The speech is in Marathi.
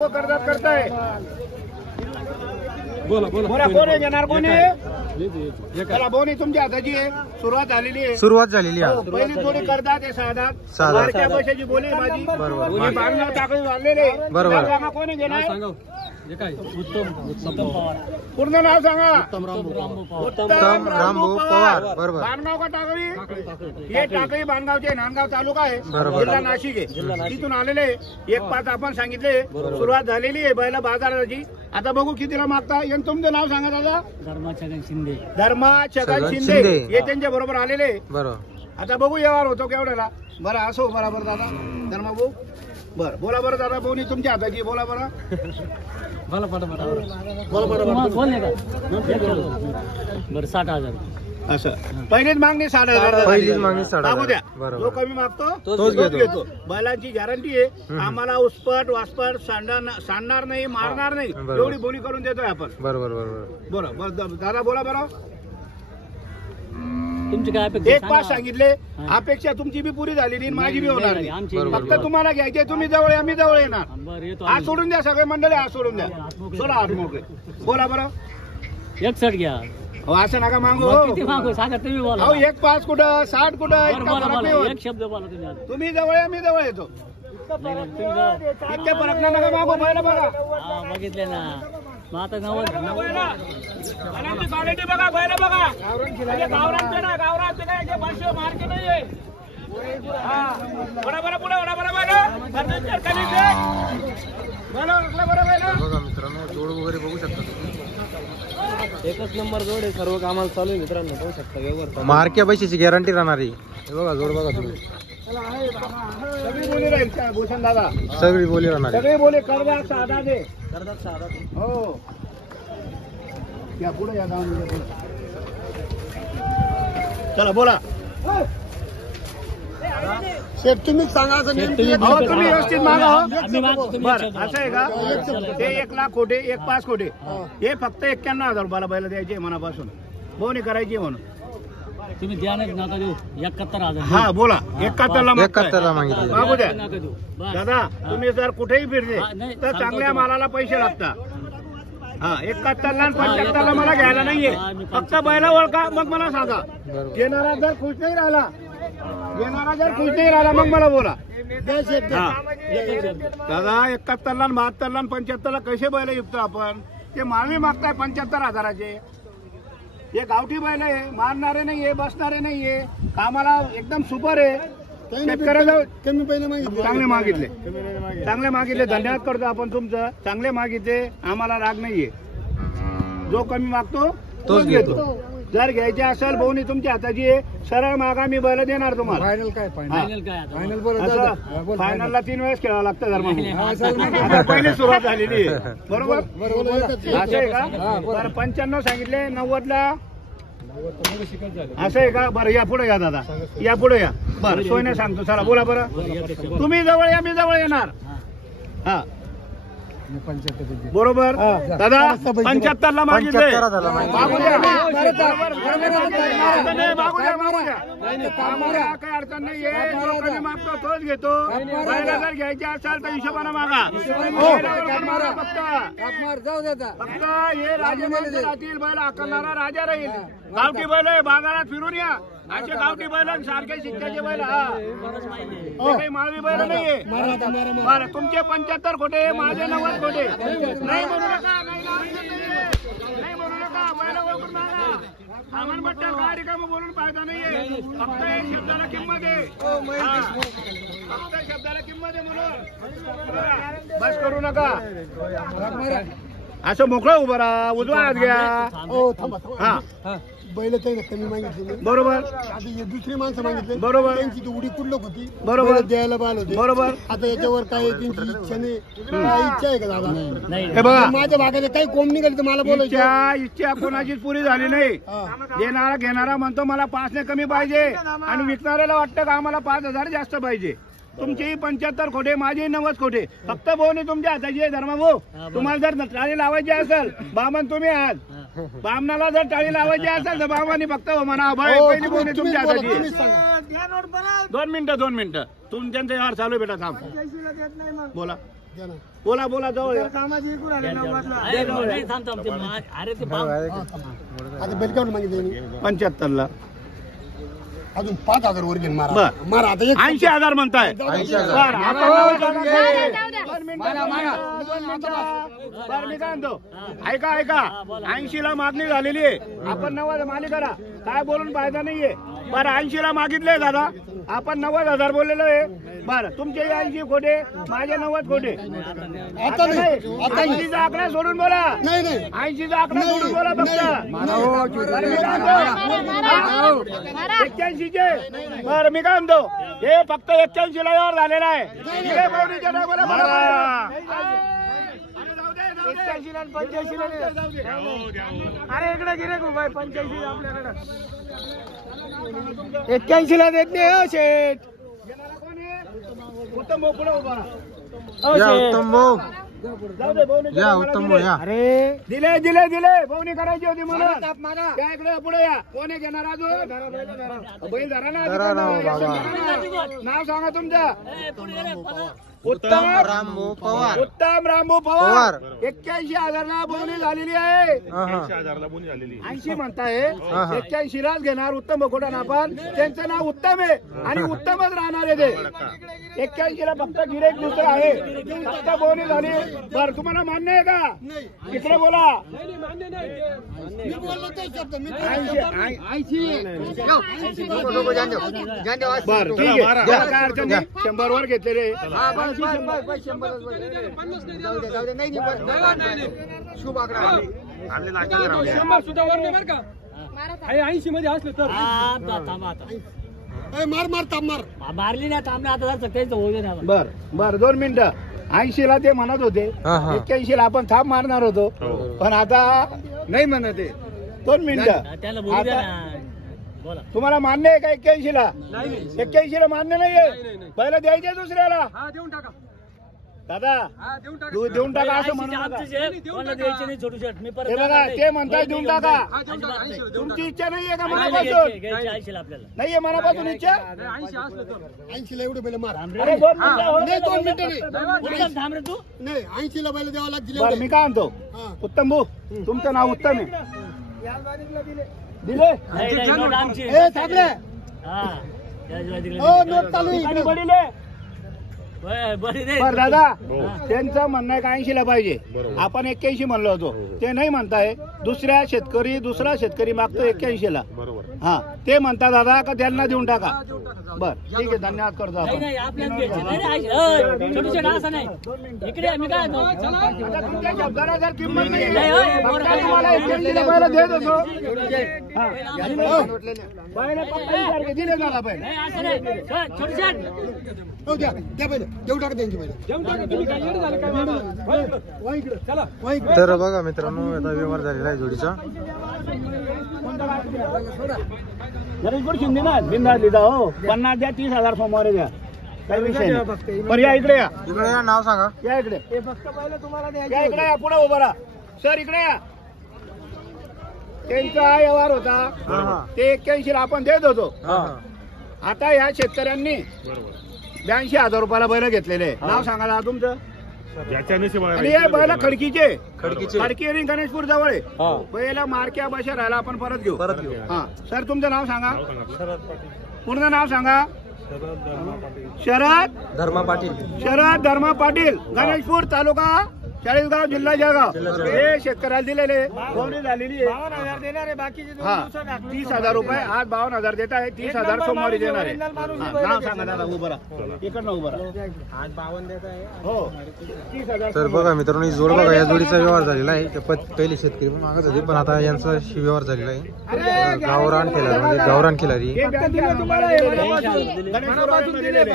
कर्जात करताय बोला कोण आहे घेणार कोण आहे चला बोनी तुमच्या हाताची आहे सुरुवात झालेली आहे पहिली थोडी कर्जात आहे साधा पैशाची बोली माझी बोली बांधणं टाकून झालेले सांगा कोणी घेणार पूर्ण नाव सांगा उत्तम रामभाऊ पवार बाणगाव का टाकळी हे टाकळी बाणगावचे नांदगाव तालुका आहे जिल्हा नाशिक आहे तिथून आलेले 1-5 आपण सांगितले सुरुवात झालेली आहे बैल बाजाराची आता बघू कितीला मागता यांनी तुमचं नाव सांगा दादा धर्मा छगन शिंदे हे त्यांच्या बरोबर आलेले आता बघू व्यवहार होतो केवढ्याला बरं असो बरोबर दादा धर्मा भाऊ बरं बोला बरं दादा भाऊ तुमच्या हाताची बोला बरं बरं 60,000 असं पहिलीच मागणी 60,000 मागू द्या जो कमी मागतो तोच घेतो बैलांची गॅरंटी आहे आम्हाला उसपट वासपट सांडणार नाही मारणार नाही एवढी बोली करून देतोय आपण बरोबर दादा बोला बरं तुमची काय अपेक्षा 1-5 सांगितले अपेक्षा तुमची बी पुरी झालेली माझी बी होणार नाही फक्त तुम्हाला घ्यायचे तुम्ही जवळ आम्ही जवळ येणार हात सोडून द्या सगळे मंडळी हात सोडून द्या सोडा हात मोकळे बोला बरं 61 घ्या असं नका मागू किती मागू सांगा तुम्ही बोला 1-5 कुठं 60 कुठं एक शब्द बोला तुम्ही जवळ आम्ही जवळ येतो इतके फरक नका मागू पहिलं बघा बघितले ना मग आता 90 क्वालिटी बघा पहिलं बघा गावरान पेढा गावरान पेढा वर्ष मार्केट नाहीये मित्रांनो जोड वगैरे बघू शकता एकच नंबर जोड आहे सर्व कामाला चालू आहे मित्रांनो बघू शकता व्यवहार मार्क्या पैशाची गॅरंटी राहणार आहे बघा जोड बघा तुम्ही सगळी बोली राहील भूषण दादा सगळी बोली राहणार सगळी बोली कर्जात साधा दे हो या पुढे या चला बोला शेठ तुम्हीच सांगा तुम्ही व्यवस्थित मागा बरं असं आहे का ते 1 लाख खोटे 1-5 खोटे हे फक्त 91,000 रुपयाला बैल द्यायचे मनापासून बोनी करायची म्हणून तुम्ही द्या नाही नका देऊ 71,000 हा बोला 71 ला मागितलं मागू द्या दादा तुम्ही जर कुठेही फिरले तर चांगल्या मालाला पैसे लागतात हा 71 ला 75 ला मला घ्यायला नाहीये फक्त बैला ओळखा मग मला सांगा घेणारा जर खुश नाही राहिला मग मला बोला दादा 71 ला 72 ला 75 ला कसे बैल विकतो आपण ते माळवी मागताय 75,000चे हे गावठी बैल आहे मारणारे नाहीये बसणारे नाहीये कामाला एकदम सुपर आहे शेतकऱ्याला कमी पहिले चांगले मागितले धन्यवाद करतो आपण तुमचं चांगले मागितले आम्हाला राग नाहीये जो कमी मागतो तोच घेतो जर घ्यायचे असेल भाऊनी तुमच्या हाताची सरळ मागा मी बैल देणार तुम्हाला फायनलला 3 वेळेस खेळावं लागतं धर्म पहिली सुरुवात झालेली आहे बरोबर असं आहे का बरं 95 सांगितले 90 ला असं आहे का बरं या पुढे या दादा या पुढे या बरं सोयने सांगतो चला बोला बरं तुम्ही जवळ या मी जवळ येणार हा बरोबर दादा 75 ला मागितले काही अडचण नाहीये मागतो तोच घेतो बैला जर घ्यायचे असाल तर हिशोबाने मागा फक्त हे राजमार्गातील बैल आकारणारा राजा राहील गावठी बैल बाजारात फिरून या असे गावठी बैल सारखे शिक्क्याचे बैल काही माळवी बैल नाहीये बरं तुमचे 75 खोटे माझे 90 खोटे नाही म्हणू नका नाही म्हणू नका बैल ओळखून मागा आम्हाला म्हटलं गाडी का बोलून फायदा नाहीये फक्त एक शब्दाला किंमत आहे फक्त शब्दाला किंमत आहे म्हणून बस करू नका असं मोकळं उभं राहा उजवा हात घ्या हा बैल कमी मागितले बरोबर आता दुसरी माणसं मागितले बरोबर त्यांची ती उडी कुठलक होती बरोबर द्यायला बाल होते बरोबर आता याच्यावर काय त्यांची इच्छा नाही इच्छा आहे का दादा हे बघा माझ्या भागाने काही कोण निघाली तर मला बोलायची इच्छा कोणाचीच पुरी झाली नाही देणारा घेणारा म्हणतो मला 5 ने कमी पाहिजे आणि विकणाऱ्याला वाटतं का आम्हाला 5,000 जास्त पाहिजे तुमचेही 75 खोटे माझेही 90 खोटे फक्त भाऊने तुमच्या हाताची आहे धर्मा भाऊ तुम्हाला जर टाळी लावायची असेल बामन तुम्ही आहात बामनाला जर टाळी लावायची असेल तर बामाने फक्त म्हणा पहिली बोलणी तुमच्या हाताची 2 मिनिटं तुमच्यांचा व्यवहार चालू बेटा थांब बोला द्या ना. बोला बोला जवळ या. अरे ते भाव आता बैल केवढं मागितलं यांनी? 75 ला अजून 5,000 वर घेईन मारा. बर. मारा आता एक 80,000 म्हणताय. 80,000. बरं, आपण हो, नव्वद जाऊ हजार दे. घे. मारा, दोन मिनिटं. बरं, मी काय म्हणतो ऐका 80 ला मागणी झालेली आहे. आपण 90 माली करा. काय बोलून फायदा नाहीये. बरं 80 ला मागितले दादा, आपण 90,000 बोललेलो आहे. बरं तुमचे 80 खोटे, माझे 90 खोटे. आता नाही, आता नाही. 80चा आकडा सोडून बोला. नाही नाही 80चा आकडा सोडून बोला फक्त. बरं, मी काय म्हणतो? 81चे. बरं मी काय म्हणतो हे फक्त 81 ला व्यवहार झालेला आहे. दिले भाऊनीच्या टाकाला बरं. 81 ला आणि 85 ला नाही. अरे इकडे गिरे गो बाय 85 आपल्याकडे 81 ला देत नाही हो शेठ. उत्तम भाऊ पुढे उभा राहा. या उत्तम भाऊ, जाऊ दे भाऊनी या उत्तम भाऊ या. अरे दिले दिले दिले भाऊनी करायची होती म्हणून त्या इकडे पुढे या. कोणी घेणार अजून बैल धरा ना. धरा ना हो बाबा. नाव सांगा तुमचं. उत्तम रामभाऊ पवार. उत्तम रामभाऊ पवार. पवार. 81,000 ला बोलणी झालेली आहे. हा, हा. 80 म्हणताय. हा, हा. 81 लाच घेणार उत्तम बकोटा आपण. त्यांचं नाव उत्तम आहे आणि उत्तमच राहणार आहे ते. 81 ला फक्त गिरेक दुसरं आहे. फक्त बोलणी झाली. बरं तुम्हाला मान्य आहे का? इकडे बोला. मी बोललो तो शब्द मी 80. बरं ठीक आहे. द्या, काय अडचण नाही. 100 वर घेतलेले. मार मार ताप मार. मारली नाही थांबला आता सकाळीच होऊ दे ना. बर बर 2 मिनिटं. 80 ला ते म्हणत होते. हा, हा. 81 ला आपण थाप मारणार होतो पण आता नाही म्हणत आहे. 2 मिनिटं. त्याला बोलू द्या आता ना. बोला. तुम्हाला मान्य आहे का 81 ला? 81 ला मान्य नाहीये. पहिलं द्यायचे दुसऱ्याला. दादा देऊन टाका असं म्हणू नका. कोणाला द्यायचे नाही छोटू शेट. मी परत हे बघा ते म्हणताय देऊन टाका. तुमची इच्छा नाहीये का मनापासून? घ्यायचे आपल्याला. नाहीये मनापासून इच्छा? 80 ला एवढे बैल मार. अरे 2 मिनिटं हो. नाही 2 मिनिटं नाही. एकदम थांब रे तू. नाही 80 ला बैल द्यावा लागतील. बरं मी काय म्हणतो हा. उत्तम भाऊ तुमचं नाव उत्तम आहे. दिले नाही, नाही, नोट आमची. ए थांबले. हा. त्या ज्वारीला हो नोट चालू आहे ठिकाणी इकडे. पडिले. बरी रे. बरं दादा त्यांचं म्हणणं आहे का 80 ला पाहिजे. आपण 81 म्हणलो होतो. ते नाही म्हणताय. दुसरा शेतकरी मागतो 81 ला. हा ते म्हणता दादा का त्यांना देऊन टाका. बर ठीक आहे धन्यवाद करतो नाही आपण. नाही आपल्याला घ्यायचे. नाही रे, अय, छोटू शेट असं नाही. इकडे मी काय म्हणतो? आता तुमच्या शब्दाला जर किंमत नाही नाही, होय. फक्त तुम्हाला 81 ला पहिलं देत होतो. हा. पहिलं 55 सारखे दिले झाला पाहिजे. नाही असं नाही. होय, छोटू शेट. हो द्या द्या बैल. देऊ टाका त्यांची बैल. वा इकडे. चला वा इकडे. तर बघा मित्रांनो आता व्यवहार झालेला आहे जोडीचा. गणेशपूर शिंदे ना बिंदास लिहिता हो. 50 द्या 30,000 सोमवारी द्या. काही विषय नाही. बरं या इकडे या. इकडे या, नाव सांगा. या इकडे. या इकडे या पुढे उभा राहा. सर इकडे या. त्यांचा व्यवहार होता हा, हा. ते 81 ला आपण देत होतो. हा, हा. आता या शेतकऱ्यांनी 82,000 रुपयाला बैल घेतलेले. नाव सांगा दादा तुमचं. आणि हे बैल खडकीचे खडकी आणि गणेशपूर जवळ आहे. बैल मारक्या बशा राहायला आपण परत घेऊ. हा सर तुमचं नाव सांगा. पूर्ण नाव सांगा. शरद धर्मा पाटील गणेशपूर तालुका चाळीसगाव जिल्हा जळगाव. हे शेतकऱ्याला दिलेले बोलणी झालेली आहे. 52,000 देणार आहे. बाकीचे 30,000 रुपये. आज 52,000 देत आहे. 30,000 सोमवारी देणार आहे. नाव सांगा दादा. उभं राहा. इकडनं उभं राहा. आज 52 देत आहे. हो 30,000. तर बघा मित्रांनो ही जोड बघा या जोडीचा व्यवहार झालेला आहे. ते पहिले शेतकरी पण मागत होते पण आता यांचा व्यवहार झालेला आहे. गावरान खिलारी म्हणजे गावरान खिलारी. हे गणेशपूरवरून दिलेले.